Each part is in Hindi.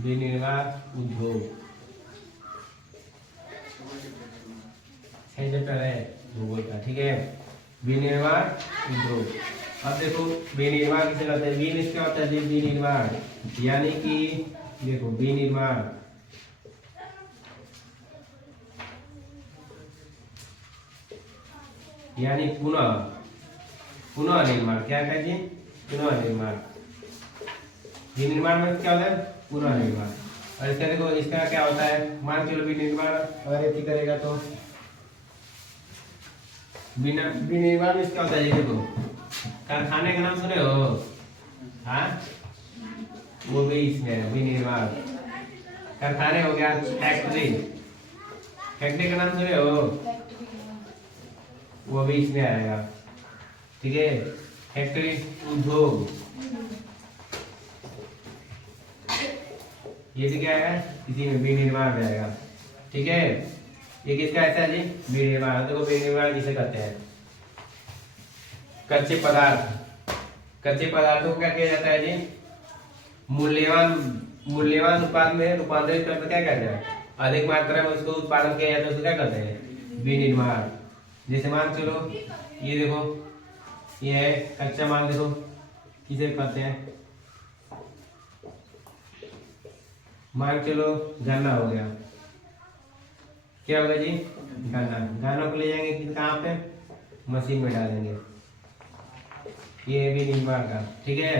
विनिर्माण उद्योग चैप्टर है भूगोल का, ठीक है। विनिर्माण उद्योग। अब देखो विनिर्माण किसे कहते हैं, विन क्या होता है, विनिर्माण यानी कि देखो विनिर्माण यानी पुनः पुनः निर्माण। क्या कहे जी, पुनः निर्माण। विनिर्माण में क्या होता है, पुनः निर्माण। और इसका देखो इसका क्या होता है, मान चलो विनिर्माण अगर ऐसी करेगा तो विनिर्माण में क्या होता है, देखो कारखाने का नाम सुने हो, हाँ वो भी इसमें है विनिर्माण। कारखाने हो गया, फैक्ट्री, फैक्ट्री का नाम सुने हो, वो भी इसमें आएगा, ठीक है। फैक्ट्री, उद्योग, ये भी क्या है, इसी में विनिर्माण में आएगा, ठीक है। ये किसका ऐसा है जी, विनिर्माण। देखो विनिर्माण किसे कहते हैं, कच्चे पदार्थ, कच्चे पदार्थों को क्या किया जाता है जी, मूल्यवान उत्पाद में रूपांतरित करके क्या कहते हैं, अधिक मात्रा में उसको उत्पादन किया जाता है, उसको क्या कहते हैं, विनिर्माण। जैसे मान चलो ये देखो ये है कच्चा माल, देखो किसे कहते हैं, मान चलो गन्ना हो गया, क्या होगा जी, गन्ना। गन्ना को ले जाएंगे कि कहाँ पे, मशीन में डालेंगे, ये विनिर्माण का, ठीक है।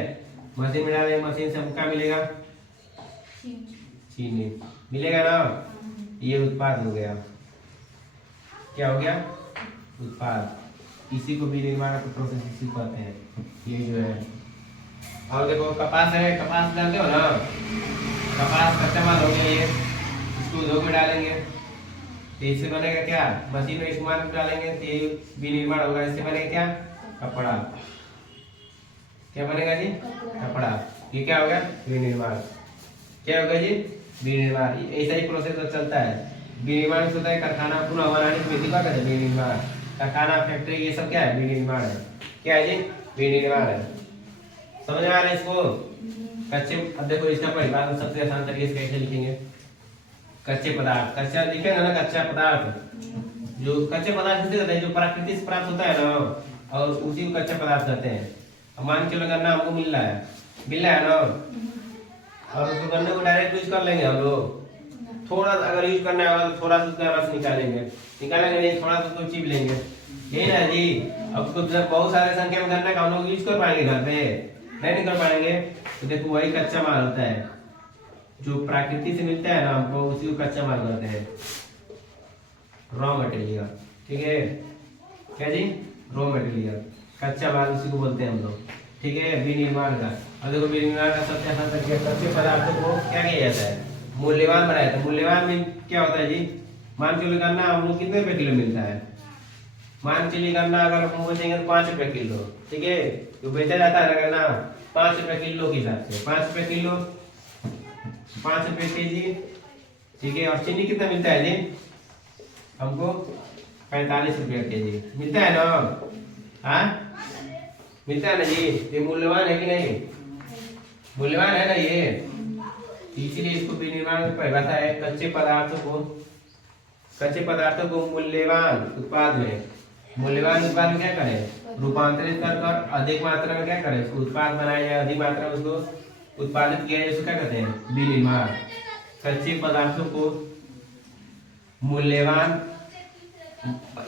मशीन में डालेंगे, मशीन से हमको क्या मिलेगा, चीनी मिलेगा ना, ये उत्पाद हो गया, क्या हो गया, उत्पाद। इसी को विनिर्माण का प्रोसेस इसी को कहते हैं, ये जो है। और देखो कपास है, कपास जानते हो ना, कपास कच्चा माल हो गया, ये इसको उद्योग में डालेंगे तो इससे बनेगा क्या, मशीन में इस्तेमाल में डालेंगे तो ये विनिर्माण होगा, इससे बनेगा क्या, कपड़ा। क्या बनेगा जी, कपड़ा। ये क्या होगा, विनिर्माण। क्या होगा जी, विनिर्माण। ऐसा ही प्रोसेस चलता है। विनिर्माण होता है कारखाना पुनः बनाने की विधि का कहते हैं विनिर्माण। कारखाना, फैक्ट्री, ये सब क्या है, विनिर्माण है। क्या है जी, विनिर्माण है। समझ में आ रहा है इसको। कच्चे, अब देखो इसका परिभाषा सबसे आसान तरीके से कैसे लिखेंगे, कच्चे पदार्थ, कच्चा लिखेंगे ना, कच्चा पदार्थ। जो कच्चे पदार्थ किसे कहते हैं, जो प्रकृति से प्राप्त होता है ना, और उसी को कच्चा पदार्थ कहते हैं। अब मान चलो गन्ना हमको मिल रहा है ना, और उसको गन्ने को डायरेक्ट यूज कर लेंगे हम लोग, थोड़ा अगर यूज करना है तो थोड़ा सा उसका रस निकालेंगे नहीं, थोड़ा सा उसको चिप लेंगे, यही ना जी। अब उसको बहुत सारे संख्या में गन्ना का हम लोग यूज कर पाएंगे घर पे, नहीं कर पाएंगे। तो देखो वही कच्चा माल होता है, जो प्रकृति से मिलता है ना हमको, उसी को कच्चा माल कहते हैं, रॉ मटेरियल, ठीक है। क्या जी, रॉ मटेरियल, कच्चा माल उसी को बोलते हैं हम लोग, ठीक है, विनिर्माण का। और देखो विनिर्माण का सबसे आसान तरीका, कच्चे पदार्थों को क्या किया जाता है, मूल्यवान बनाया जाता है। मूल्यवान में क्या होता है जी, मान चलो गन्ना हम लोग कितने रुपए किलो मिलता है, मान चलिए गन्ना अगर हम बेचेंगे तो 5 रुपए किलो, ठीक है। तो बेचा जाता है गन्ना 5 रुपए किलो के हिसाब से, 5 रुपए किलो, 5 रुपए केजी, ठीक है। और चीनी कितना मिलता है जी, हमको 45 रुपया केजी मिलता है ना, हाँ मिलता है ना जी। ये मूल्यवान है कि नहीं, मूल्यवान है ना ये, इसीलिए इसको विनिर्माण में परिभाषा है, कच्चे पदार्थों को मूल्यवान उत्पाद में क्या करें, रूपांतरित कर अधिक मात्रा में क्या करें, उत्पाद बनाया जाए, अधिक मात्रा में उसको उत्पादित किया जाए, उसको क्या कहते हैं, विनिर्माण। कच्चे पदार्थों को मूल्यवान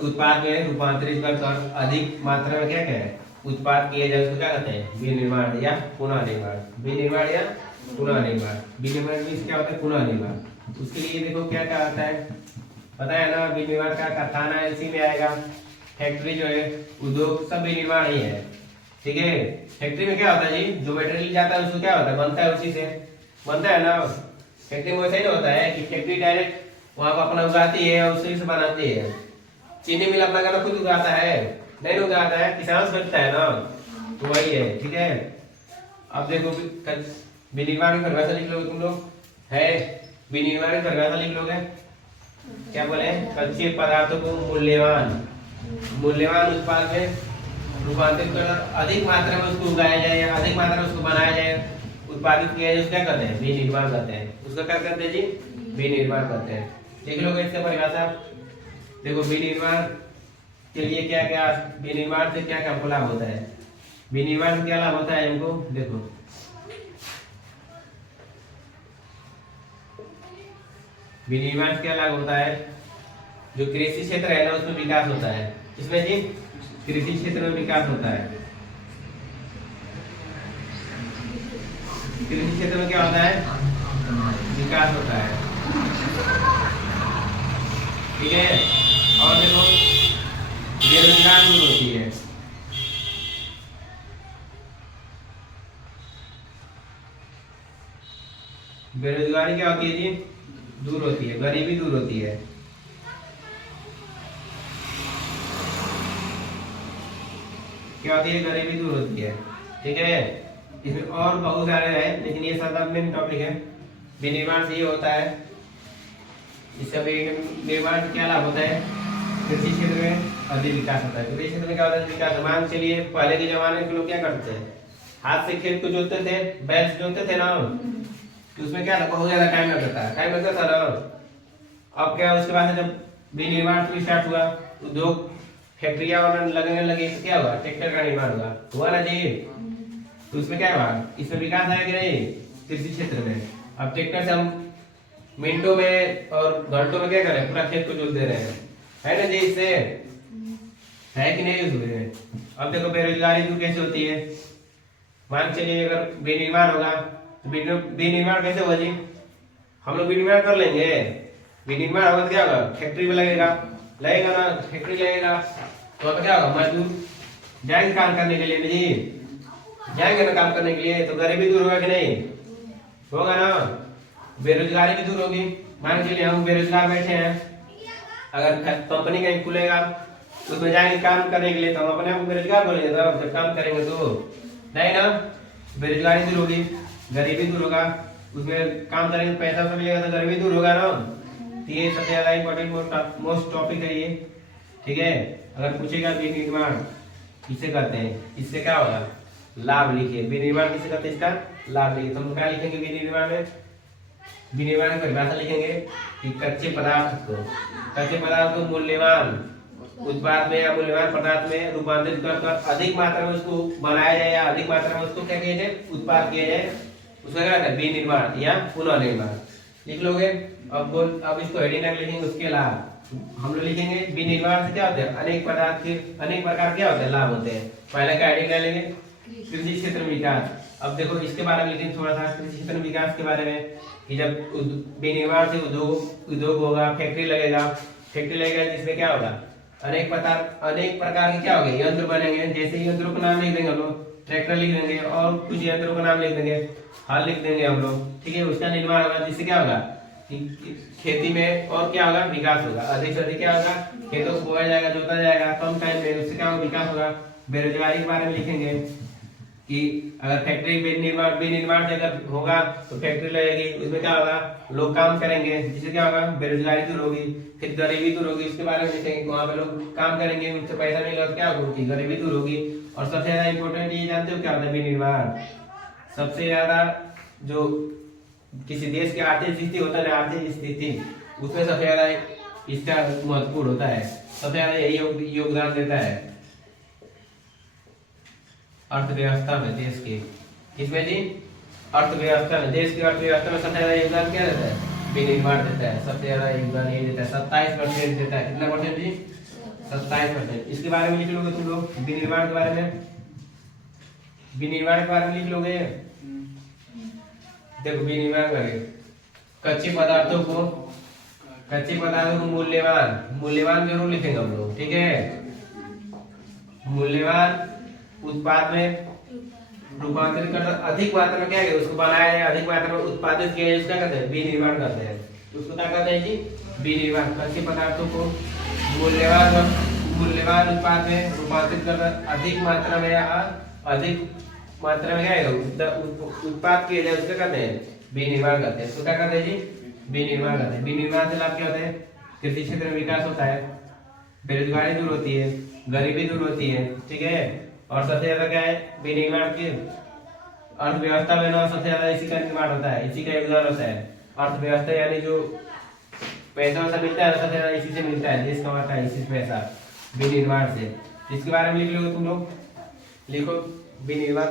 उत्पाद में रूपांतरित कर अधिक मात्रा में क्या करें, उत्पाद किया जाए, उसको क्या कहते हैं, विनिर्माण या पुनः निर्माण। विनिर्माण या पुनः निर्माण। विनिर्माण मीन्स क्या होता है, पुनः निर्माण। उसके लिए देखो क्या क्या आता है, पता है ना, विनिर्माण का कारखाना इसी में आएगा, फैक्ट्री जो है, उद्योग, सब विनिर्माण ही है, ठीक है। फैक्ट्री में क्या होता है जी, जो मटेरियल जाता है उसको क्या होता है, बनता है, उसी से बनता है ना। फैक्ट्री में वैसा ही होता है कि फैक्ट्री डायरेक्ट वहां पर अपना उगाती है और उसी से बनाती है। चीनी मिल अपना गन्ना खुद उगाता है, नहीं उगाता है, किसान से खरीदता है ना, तो वही है, ठीक है। अब देखो विनिर्माण की परिभाषा लिख लोगे तुम लोग, है विनिर्माण की परिभाषा लिख लोगे, क्या बोले, कच्चे पदार्थों को मूल्यवान उत्पाद में रूपांतरित कर अधिक मात्रा में उसको उगाया जाए, अधिक मात्रा में उसको बनाया जाए, उत्पादित किया है, उसका क्या कहते हैं? विनिर्माण कहते हैं। उसका क्या कहते हैं जी? विनिर्माण कहते हैं। देख लोगे इसका परिभाषा। देखो विनिर्माण के लिए क्या क्या, विनिर्माण से क्या क्या हमको लाभ होता है? विनिर्माण से क्या लाभ होता है हमको? देखो विनिर्माण से क्या लाभ होता है? जो कृषि क्षेत्र है ना उसमें विकास होता है। इसमें जी कृषि क्षेत्र में विकास होता है। कृषि क्षेत्र में क्या होता है? विकास होता है। ठीक है। और देखो बेरोजगार दूर होती है। बेरोजगारी क्या होती है जी? दूर होती है। गरीबी दूर होती है। क्या होती है? गरीबी दूर होती है। ठीक है। इसमें और बहुत सारे हैं लेकिन ये सारा मेन टॉपिक है। विनिर्माण से ये होता है, इससे निर्माण क्या लाभ होता है? कृषि क्षेत्र में अधिक विकास होता है। कृषि क्षेत्र में क्या होता है? विकास। मान चलिए पहले के जमाने के लोग क्या करते थे? हाथ से खेत को जोतते थे, बैल से जोतते थे ना, तो उसमें क्या बहुत ज्यादा टाइम लगता था, ना। अब क्या उसके बाद जब विनिर्माण स्टार्ट हुआ, उद्योग फैक्ट्रियां लगने लगी, तो क्या हुआ? ट्रैक्टर का निर्माण हुआ ना जी। तो उसमें क्या हुआ? इसमें विकास आया कि नहीं? कृषि क्षेत्र में। अब ट्रैक्टर से हम मिनटों में और घंटों में क्या करें? पूरा खेत को जोत दे रहे हैं, है ना जी। इससे है कि नहीं उसमें? अब देखो बेरोजगारी दूर कैसे होती है? मान चलिए अगर विनिर्माण होगा तो विनिर्माण कैसे होगा जी? हम लोग विनिर्माण कर लेंगे। विनिर्माण होगा तो क्या होगा? फैक्ट्री में लगेगा ना, फैक्ट्री लगेगा तो अब क्या होगा? मजदूर जाएंगे काम करने के लिए जी, जाएंगे ना काम करने के लिए, तो गरीबी दूर होगा कि नहीं? होगा ना। बेरोजगारी भी दूर होगी। मान चलिए हम बेरोजगार बैठे हैं, अगर कंपनी कहीं खुलेगा तो उसमें जाएंगे काम करने के लिए, तो हम अपने आप को बेरोजगार बोलेंगे जब काम करेंगे तो नहीं ना। बेरोजगारी दूर होगी, गरीबी दूर होगा, उसमें काम करेंगे पैसा सब मिलेगा तो गरीबी दूर होगा ना। तो ये सबसे ज्यादा इम्पोर्टेंट मोस्ट टॉपिक है ये। ठीक है। अगर पूछेगा विनिर्माण किसे कहते हैं, इससे क्या होगा? लाभ लिखिए। विनिर्माण किसे कहते हैं? इसका लाभ लिखिए। तो हम क्या लिखेंगे विनिर्माण में? विनिर्माण की परिभाषा लिखेंगे कि कच्चे पदार्थ को मूल्यवान उत्पाद में या मूल्यवान पदार्थ में रूपांतरित कर अधिक मात्रा में उसको बनाया जाए या अधिक मात्रा में उसको क्या किया जाए? उत्पाद किया जाए। उसका क्या कहते हैं? विनिर्माण या पुनः निर्माण। लिख लोगे। अब इसको हेडिंग लिखेंगे। उसके लाभ हम लोग लिखेंगे। विनिर्माण से क्या होता है? अनेक पदार्थ के अनेक प्रकार क्या होते हैं? लाभ होते हैं। पहले का हेडिंग लेंगे कृषि क्षेत्र में विकास। अब देखो इसके बारे में लिखेंगे थोड़ा सा कृषि क्षेत्र में विकास के बारे में, कि जब विनिर्माण से उद्योग होगा, फैक्ट्री लगेगा जिसमें क्या होगा? अनेक प्रकार के क्या होंगे? यंत्र बनेंगे। जैसे यंत्रों का नाम लिख देंगे हम लोग, ट्रैक्टर लिख देंगे और कुछ यंत्रों का नाम लिख देंगे, हल लिख देंगे हम लोग। ठीक है। उसका निर्माण होगा जिससे क्या होगा? खेती में और क्या होगा? विकास होगा। अधिक से अधिक क्या होगा? खेतों को बोया जाएगा, जोता जाएगा कम टाइम में, उससे क्या होगा? विकास होगा। बेरोजगारी के बारे में लिखेंगे कि अगर फैक्ट्री विनिर्माण से अगर होगा तो फैक्ट्री लगेगी, उसमें क्या होगा? लोग काम करेंगे जिससे क्या होगा? बेरोजगारी दूर होगी। फिर गरीबी दूर होगी, उसके बारे में लिखेंगे। वहाँ पे लोग काम करेंगे, उनसे पैसा मिलेगा तो क्या होगी? गरीबी दूर होगी। और सबसे ज्यादा इंपॉर्टेंट ये जानते हो क्या होता है? विनिर्माण। सबसे ज्यादा जो किसी देश की आर्थिक स्थिति होता है ना, आर्थिक स्थिति, उसमें सबसे ज्यादा इसका महत्वपूर्ण होता है, सबसे ज्यादा यही योगदान देता है अर्थव्यवस्था में देश के। किसमें जी? अर्थव्यवस्था में। देश की अर्थव्यवस्था में सबसे ज्यादा योगदान क्या देता है? विनिर्माण देता है। सबसे ज्यादा योगदान ये देता है, 27% देता है। कितना परसेंट जी? 27%। इसके बारे में लिख लोगे तुम लोग। विनिर्माण के बारे में, विनिर्माण के बारे में लिख लोगे। देखो विनिर्माण करें कच्चे पदार्थों को मूल्यवान जरूर लिखेंगे हम लोग। ठीक है। मूल्यवान उत्पाद में रूपांतरित कर अधिक मात्रा में क्या है? उसको बनाया जाए, अधिक मात्रा में उत्पादित किया जाए, उसका कहते हैं? विनिर्माण करते हैं। उसको क्या कहते हैं जी? विनिर्माण। कच्चे पदार्थों को मूल्यवान उत्पाद में रूपांतरित कर अधिक मात्रा में क्या है? उत्पाद किया जाए, उसका कहते हैं? विनिर्माण करते हैं। उसको क्या कहते हैं जी? विनिर्माण करते हैं। विनिर्माण से लाभ क्या होता है? कृषि क्षेत्र में विकास होता है, बेरोजगारी दूर होती है, गरीबी दूर होती है। ठीक है। और सबसे ज्यादा क्या है? विनिर्माण के अर्थव्यवस्था में ना सबसे ज्यादा इसी का निर्माण होता है, इसी का योगदान होता है। अर्थव्यवस्था यानी जो पैसा वैसा मिलता है सबसे ज्यादा इसी से मिलता है, देश कमाता है इसी से पैसा विनिर्माण से। इसके बारे में लिख लो तुम लोग, लिखो विनिर्माण।